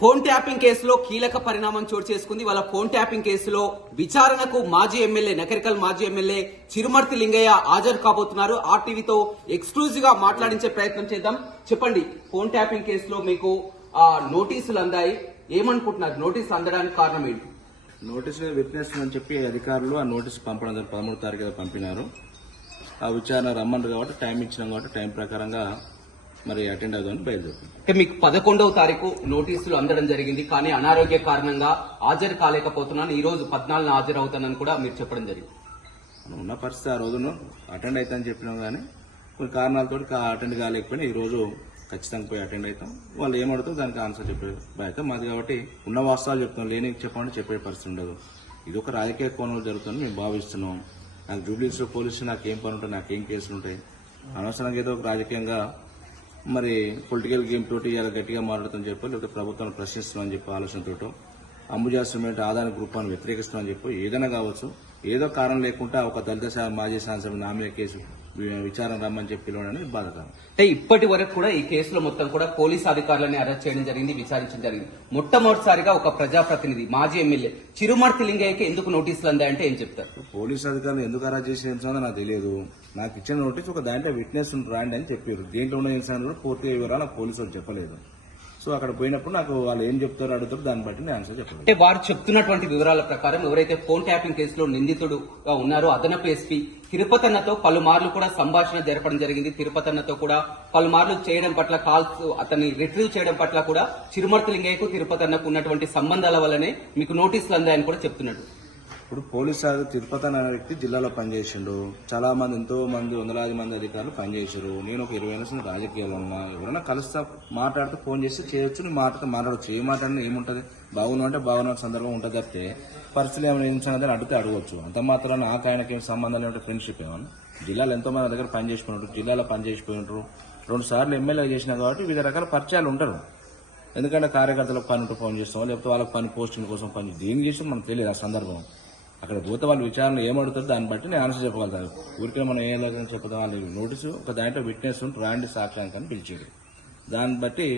Phone tapping కేసులో కీలక పరిణామం చోటు చేసుకుంది. వాళ్ళ ఫోన్ ట్యాపింగ్ కేసులో విచారణకు మాజీ ఎమ్మెల్యే నకరికల్ మాజీ ఎమ్మెల్యే చిరుమర్తి లింగయ్య హాజరు కాబోతున్నారు. ఆర్టీవీతో ఎక్స్క్లూజివ్ గా మాట్లాడించే ప్రయత్నం చేద్దాం. చెప్పండి, ఫోన్ ట్యాపింగ్ కేసులో మీకు నోటీసులు అందాయి, ఏమనుకుంటున్నారు? నోటీసులు అందడానికి కారణం ఏంటి? నోటీసులు విట్నెస్ అని చెప్పి అధికారులు ఆ నోటీసు పంపడం 13వ తారీఖు పంపినారు. ఆ విచారణ రమ్మన్నారు కాబట్టి టైం ఇచ్చినాం కాబట్టి టైం ప్రకారంగా మరి అటెండ్ అవుదామని బయలుదేరుతుంది. అంటే మీకు 11వ తారీఖు నోటీసులు అందడం జరిగింది, కానీ అనారోగ్య కారణంగా హాజరు కాలేకపోతున్నాను, ఈ రోజు 14న హాజరు అవుతానని కూడా మీరు చెప్పడం జరిగింది. ఉన్న పరిస్థితి ఆ రోజును అటెండ్ అవుతామని చెప్పినాం, కానీ కొన్ని కారణాలతో అటెండ్ కాలేకపోయినా ఈ రోజు ఖచ్చితంగా పోయి అటెండ్ అవుతాం. వాళ్ళు ఏమడుతారో దానికి ఆన్సర్ చెప్పే బాధ్యత మాది కాబట్టి ఉన్న వాస్తవాలు చెప్తాం, లేని చెప్పండి చెప్పే పరిస్థితి ఉండదు. ఇది ఒక రాజకీయ కోణంలో జరుగుతుందని మేము భావిస్తున్నాం. నాకు జూబ్లీస్ పోలీసు నాకేం పని ఉంటాయి, నాకేం కేసులు ఉంటాయి, అనవసరంగా ఏదో ఒక రాజకీయంగా మరి పొలిటికల్ గేమ్ తోటి ఇలా గట్టిగా మాట్లాడుతామని చెప్పి, లేకపోతే ప్రభుత్వాన్ని ప్రశ్నిస్తున్నామని చెప్పి ఆలోచనతో అంబుజా సిమెంట్ ఆదాయ గ్రూపాన్ని వ్యతిరేకిస్తున్నామని చెప్పి ఏదైనా కావచ్చు, ఏదో కారణం లేకుండా ఒక దళిత మాజీ శాసనసభ్యుడు నా మీద కేసు విచారణ రమ్మని చెప్పి పిలవడం బాధాకరం. అంటే ఇప్పటి వరకు కూడా ఈ కేసులో మొత్తం కూడా పోలీసు అధికారులని అరెస్ట్ చేయడం జరిగింది, విచారించడం జరిగింది. మొట్టమొదటిసారిగా ఒక ప్రజాప్రతినిధి మాజీ ఎమ్మెల్యే చిరుమర్తి లింగయ్యకి ఎందుకు నోటీసులు అందాయంటే ఏం చెప్తారు? పోలీసు అధికారులు ఎందుకు అరెస్ట్ చేసిన నాకు తెలియదు. నాకు ఇచ్చిన నోటీస్ ఒక దాంట్లో విట్నెస్ రాండి అని చెప్పారు. దేంట్లో ఉన్న ఇన్సిడెంట్ పూర్తిగా వివరాలు నాకు పోలీసులు చెప్పలేదు. సో అక్కడ పోయినప్పుడు నాకు వాళ్ళు ఏం చెప్తారో అడుగుతారు, దాన్ని బట్టి నేను ఆన్సర్ చెప్పాలి. అంటే వారు చెప్తున్నటువంటి వివరాల ప్రకారం ఎవరైతే ఫోన్ ట్యాపింగ్ కేసులో నిందితుడుగా ఉన్నారో అదనపు ఎస్పీ తిరుపతన్నతో పలుమార్లు కూడా సంభాషణ జరపడం జరిగింది. తిరుపతన్నతో కూడా పలుమార్లు చేయడం పట్ల, కాల్స్ అతన్ని రిట్రీవ్ చేయడం పట్ల కూడా చిరుమర్తి లింగయ్యకు తిరుపతన్నకు ఉన్నటువంటి సంబంధాల వల్లనే మీకు నోటీసులు అందాయని కూడా చెప్తున్నాడు. ఇప్పుడు పోలీసు తిరుపతి అనే వ్యక్తి జిల్లాలో పనిచేసిండు. చాలా మంది, ఎంతో మంది, వందలాది మంది అధికారులు పనిచేశారు. నేను ఒక 20 ఏళ్ళ రాజకీయాల్లో ఉన్నా. ఎవరైనా కలుస్తా మాట్లాడుతూ ఫోన్ చేసి చేయొచ్చు, నీ మాట్లాడచ్చు. ఏ మాట్లాడినా ఏముంటుంది, బాగున్నా అంటే బాగున్న సందర్భం ఉంటుంది తప్పితే పరిస్థితులు ఏమైనా అడిగితే అడగవచ్చు. అంత మాత్రం నాకు ఆయనకి ఏం సంబంధం లేదంటే ఫ్రెండ్షిప్ ఏమన్నా. జిల్లాలో ఎంతో మంది దగ్గర పనిచేసిపోయినారు, జిల్లాలో పనిచేసిపోయి ఉంటారు. 2 సార్లు ఎమ్మెల్యే చేసినా కాబట్టి వివిధ రకాల పరిచయాలు ఉంటారు. ఎందుకంటే కార్యకర్తలకు పని ఉంటే ఫోన్ చేస్తాం, లేకపోతే వాళ్ళకి పని పోస్టింగ్ కోసం పని దేని చేసి మనకు తెలియదు. ఆ సందర్భం అక్కడ పోతే వాళ్ళు విచారణ ఏమడుతారు దాన్ని బట్టి నేను ఆన్సర్ చెప్పగలుగుతాను. ఊరికే మనం ఏం లేదని చెప్తాం. వాళ్ళు నోటీసు ఒక దాంట్లో విట్నెస్ రాండి సాక్ష్యానికి అని పిలిచేది. దాన్ని బట్టి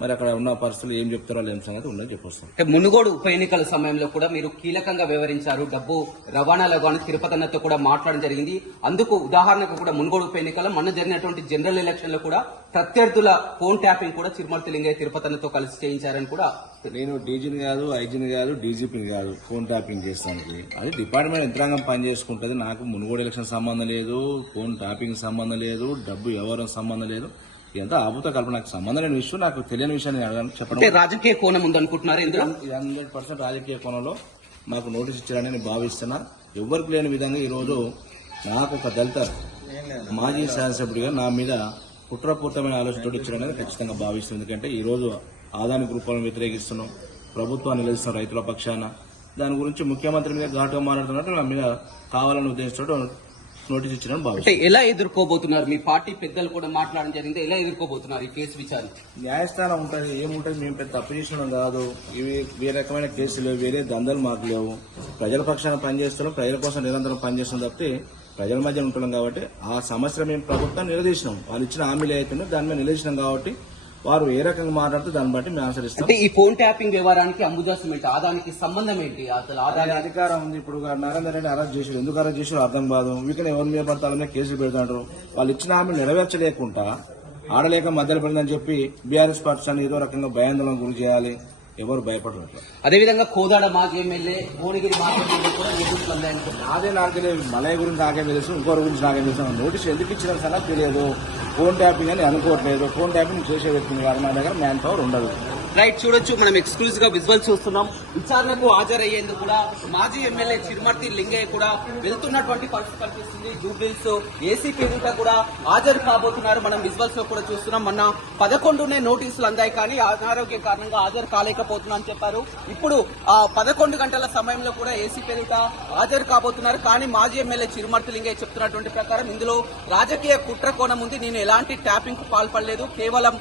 మరి అక్కడ ఉన్న పరిస్థితులు ఏం చెప్తారో ఏం సంగతి ఉందని చెప్పొస్తాం. మునుగోడు ఉప ఎన్నికల సమయంలో కూడా మీరు కీలకంగా వ్యవహరించారు. డబ్బు రవాణాలో కానీ తిరుపతన్నతో కూడా మాట్లాడడం జరిగింది. అందుకు ఉదాహరణకు కూడా మునుగోడు ఉప ఎన్నికల్లో మొన్న జరిగినటువంటి జనరల్ ఎలక్షన్ లో కూడా ప్రత్యర్థుల ఫోన్ ట్యాపింగ్ కూడా చిరుమర్తి లింగయ్య తిరుపతన్నతో కలిసి చేయించారని కూడా. నేను డీజీని కాదు, ఐజీని కాదు, డీజీపీని కాదు ఫోన్ ట్యాపింగ్ చేస్తానికి. అది డిపార్ట్మెంట్ యంత్రాంగం పనిచేసుకుంటుంది. నాకు మునుగోడు ఎలక్షన్ సంబంధం లేదు, ఫోన్ ట్యాపింగ్ సంబంధం లేదు, డబ్బు ఎవరం సంబంధం లేదు. ఎంత అభూత కల్పన, నాకు సంబంధం లేని విషయం, నాకు తెలియని విషయాన్ని అడగాలని చెప్పడం. రాజకీయ కోణం ఉందనుకుంటున్నారు? 100% రాజకీయ కోణంలో మాకు నోటీస్ ఇచ్చారని నేను భావిస్తున్నా. ఎవరికి లేని విధంగా ఈరోజు నాకు ఒక దళిత మాజీ శాసనసభ్యుడిగా నా మీద కుట్రపూర్తమైన ఆలోచనతో ఇచ్చారనేది ఖచ్చితంగా భావిస్తుంది. ఎందుకంటే ఈరోజు ఆదాని గ్రూపాలను వ్యతిరేకిస్తున్నాం, ప్రభుత్వాన్ని నిలదీస్తున్నాం రైతుల పక్షాన. దాని గురించి ముఖ్యమంత్రి మీద ఘాటుగా మాట్లాడుతున్నట్టు నా మీద కావాలని ఉద్దేశంతో నోటీస్ ఇచ్చారని భావిస్తున్నాను. ఎలా ఎదుర్కోబోతున్నారు? మీ పార్టీ పెద్దలు కూడా మాట్లాడడం జరిగింది. ఎలా ఎదుర్కోబోతున్నారు ఈ కేసు విచారణ? న్యాయస్థానం ఉంటుంది, ఏముంటుంది, మేము పెద్ద తప్పు చేసినాం కాదు. ఇవి వేరే రకమైన కేసులు, వేరే దందాలు మాకు లేవు. ప్రజల పక్షాన పనిచేస్తున్నాం, ప్రజల కోసం నిరంతరం పనిచేస్తున్నాం తప్పితే ప్రజల మధ్య ఉంటున్నాం కాబట్టి ఆ సమస్యలు మేము ప్రభుత్వాన్ని నిలదీసినాం. వాళ్ళు ఇచ్చిన హామీలు అవుతుందో దాని మీద నిలదీసినాం కాబట్టి వారు ఏ రకంగా మాట్లాడితే దాన్ని బట్టి మేము అనుసరిస్తాం. ఈ ఫోన్ ట్యాపింగ్ వ్యవహారానికి అంబుజా సిమెంట్ ఆదానికి సంబంధం ఏంటి? అసలు ఆదాయ అధికారం ఉంది. ఇప్పుడు నరేందర్ రెడ్డి అరెస్ట్ చేశారు, ఎందుకు అరెస్ట్ చేశారు అర్థం కాదు. వీకనే ఎవరి మీద పడతా మీద కేసులు పెడతారు. వాళ్ళు ఇచ్చిన హామీలు నెరవేర్చలేకుండా ఆడలేక మధ్యలో పడిందని చెప్పి బీఆర్ఎస్ పార్టీ ఏదో రకంగా భయాందోళన గురి చేయాలి. ఎవరు భయపడరు. అదేవిధంగా కోదాడ మాజీ ఎమ్మెల్యే భువనగిరి మాజీ ఎమ్మెల్యే కూడా నోటీసులు అందాయని అదే నాకు తెలియదు. మలయ్య గురించి నాకేం తెలుసు, ఇంకోరి గురించి నాకేం తెలుసు. నోటీస్ ఎందుకు ఇచ్చిన సంగతి తెలియదు. ఫోన్ ట్యాపింగ్ అని అనుకోవట్లేదు. ఫోన్ ట్యాపింగ్ చేసే వ్యక్తిని కాదు, నా దగ్గర మ్యాన్ పవర్ ఉండదు. రైట్, చూడొచ్చు, మనం ఎక్స్క్లూజివ్ గా విజువల్ చూస్తున్నాం. విచారణకు హాజరయ్యేందుకు కూడా మాజీ ఎమ్మెల్యే చిరుమర్తి లింగయ్య కూడా వెళ్తున్నటువంటి పరిస్థితి కనిపిస్తుంది. జూబ్లీస్ ఏసీపీ ఎదుట కూడా హాజరు కాబోతున్నారు. మనం విజువల్స్ లో కూడా చూస్తున్నాం. మొన్న 11నే నోటీసులు అందాయి, కానీ అనారోగ్య కారణంగా హాజరు కాలేకపోతున్నా అని చెప్పారు. ఇప్పుడు 11 గంటల సమయంలో కూడా ఏసీపీ ఎదుట హాజరు కాబోతున్నారు. కానీ మాజీ ఎమ్మెల్యే చిరుమర్తి లింగయ్య చెప్తున్నటువంటి ప్రకారం ఇందులో రాజకీయ కుట్ర కోణం ఉంది, నేను ఎలాంటి ట్యాపింగ్ కు పాల్పడలేదు, కేవలం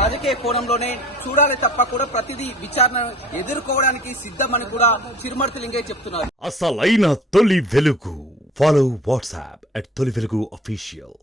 రాజకీయ కోణంలోనే చూడాలి తప్ప కూడా ప్రతిదీ విచారణ ఎదుర్కోవడానికి సిద్ధమని కూడా చిరుమర్తి లింగయ్య చెప్తున్నారు. అసలైన తొలి వెలుగు. ఫాలో వాట్సాప్ @తొలి వెలుగు అఫీషియల్.